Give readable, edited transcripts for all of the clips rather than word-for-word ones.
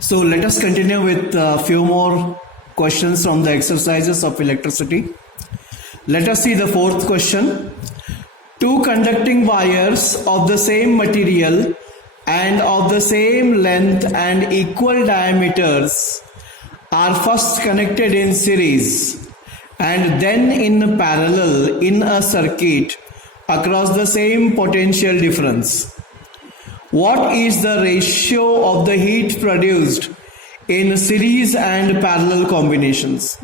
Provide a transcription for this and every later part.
So let us continue with a few more questions from the exercises of electricity. Let us see the fourth question. Two conducting wires of the same material and of the same length and equal diameters are first connected in series and then in parallel in a circuit across the same potential difference. What is the ratio of the heat produced in series and parallel combinations?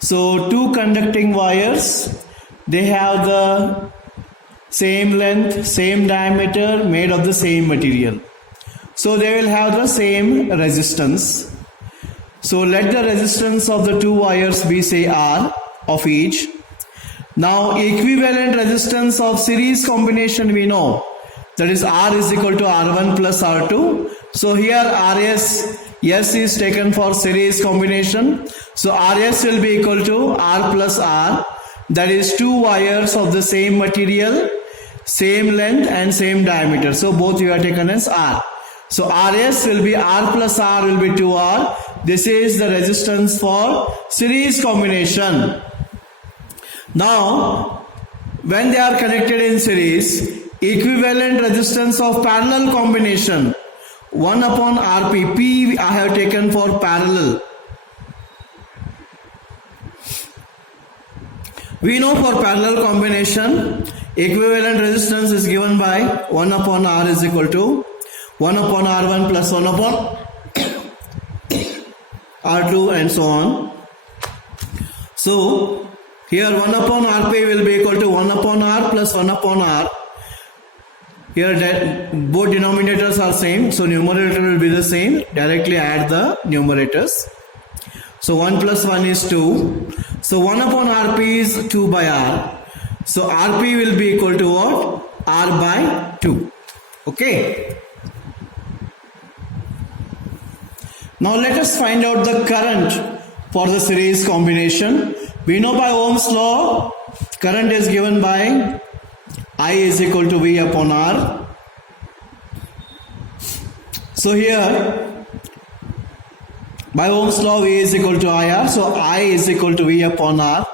So two conducting wires, they have the same length, same diameter, made of the same material. So they will have the same resistance. So let the resistance of the two wires be say R of each. Now equivalent resistance of series combination we know, that is R is equal to R1 plus R2. So here RS, S is taken for series combination. So RS will be equal to R plus R. That is two wires of the same material, same length and same diameter. So both you are taken as R. So RS will be R plus R will be 2R. This is the resistance for series combination. Now, when they are connected in series, equivalent resistance of parallel combination 1 upon Rp. P I have taken for parallel. We know for parallel combination equivalent resistance is given by 1 upon R is equal to 1 upon R1 plus 1 upon R2 and so on. So here 1 upon Rp will be equal to 1 upon R plus 1 upon R. Here that both denominators are same, so numerator will be the same. Directly add the numerators. So 1 plus 1 is 2. So 1 upon Rp is 2 by R. So Rp will be equal to what? R by 2. Okay. Now let us find out the current for the series combination. We know by Ohm's law, current is given by I is equal to V upon R. So here, by Ohm's law, V is equal to IR. So I is equal to V upon R.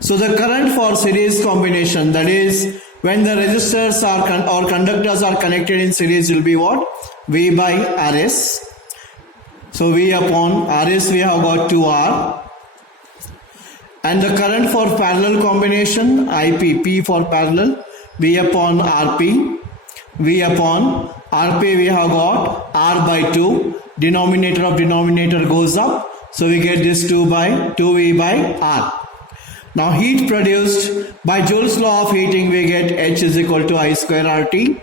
So the current for series combination, that is when the resistors are or conductors are connected in series, will be what? V by RS. So V upon RS we have got 2R. And the current for parallel combination, IP, P for parallel, V upon Rp. V upon Rp we have got R by 2. Denominator of denominator goes up. So we get this 2 by 2V by R. Now heat produced by Joule's law of heating, we get H is equal to I square RT.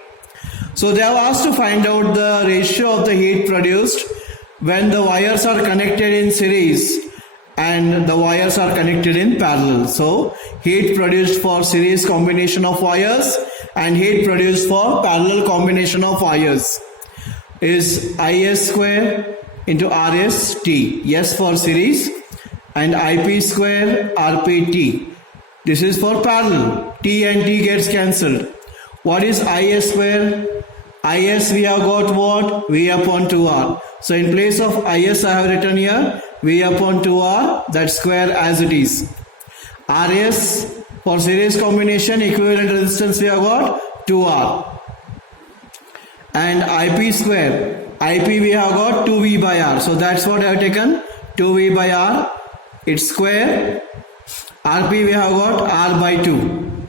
So they have asked to find out the ratio of the heat produced when the wires are connected in series and the wires are connected in parallel. So heat produced for series combination of wires and heat produced for parallel combination of wires is IS square into RST. S for series and IP square RPT. This is for parallel. T and T gets cancelled. What is IS square? IS we have got what? V upon 2R. So in place of IS I have written here V upon 2R, that square as it is. RS for series combination equivalent resistance we have got 2R. And IP square, IP we have got 2V by R. So that's what I have taken, 2V by R. It's square. Rp we have got R by 2.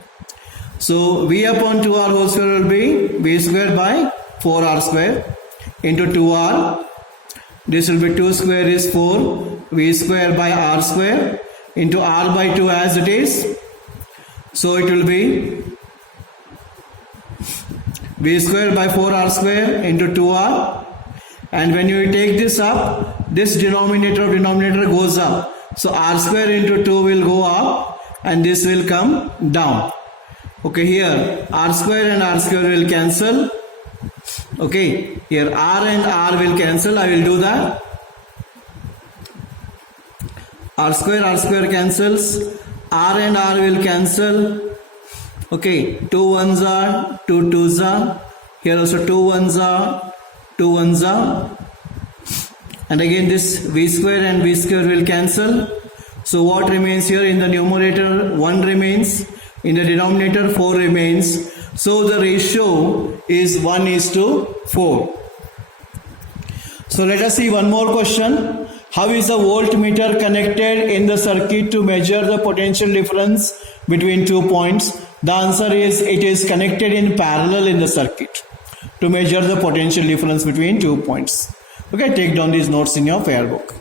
So V upon 2R whole square will be V square by 4R square into 2R. This will be 2 square is 4. V square by R square into R by 2 as it is. So it will be V square by 4R square into 2R. And when you take this up, this denominator of denominator goes up. So R square into 2 will go up and this will come down. Okay, here R square and R square will cancel. Okay, here R and R will cancel. I will do that. R square cancels. R and R will cancel. Okay, 2 ones are, 2 twos are. Here also 2 ones are, 2 ones are. and again this v square and v square will cancel. So what remains here? In the numerator 1 remains, in the denominator 4 remains. So the ratio is 1:4. So let us see one more question. How is a voltmeter connected in the circuit to measure the potential difference between 2 points? The answer is it is connected in parallel in the circuit to measure the potential difference between 2 points. Okay, take down these notes in your prayer book.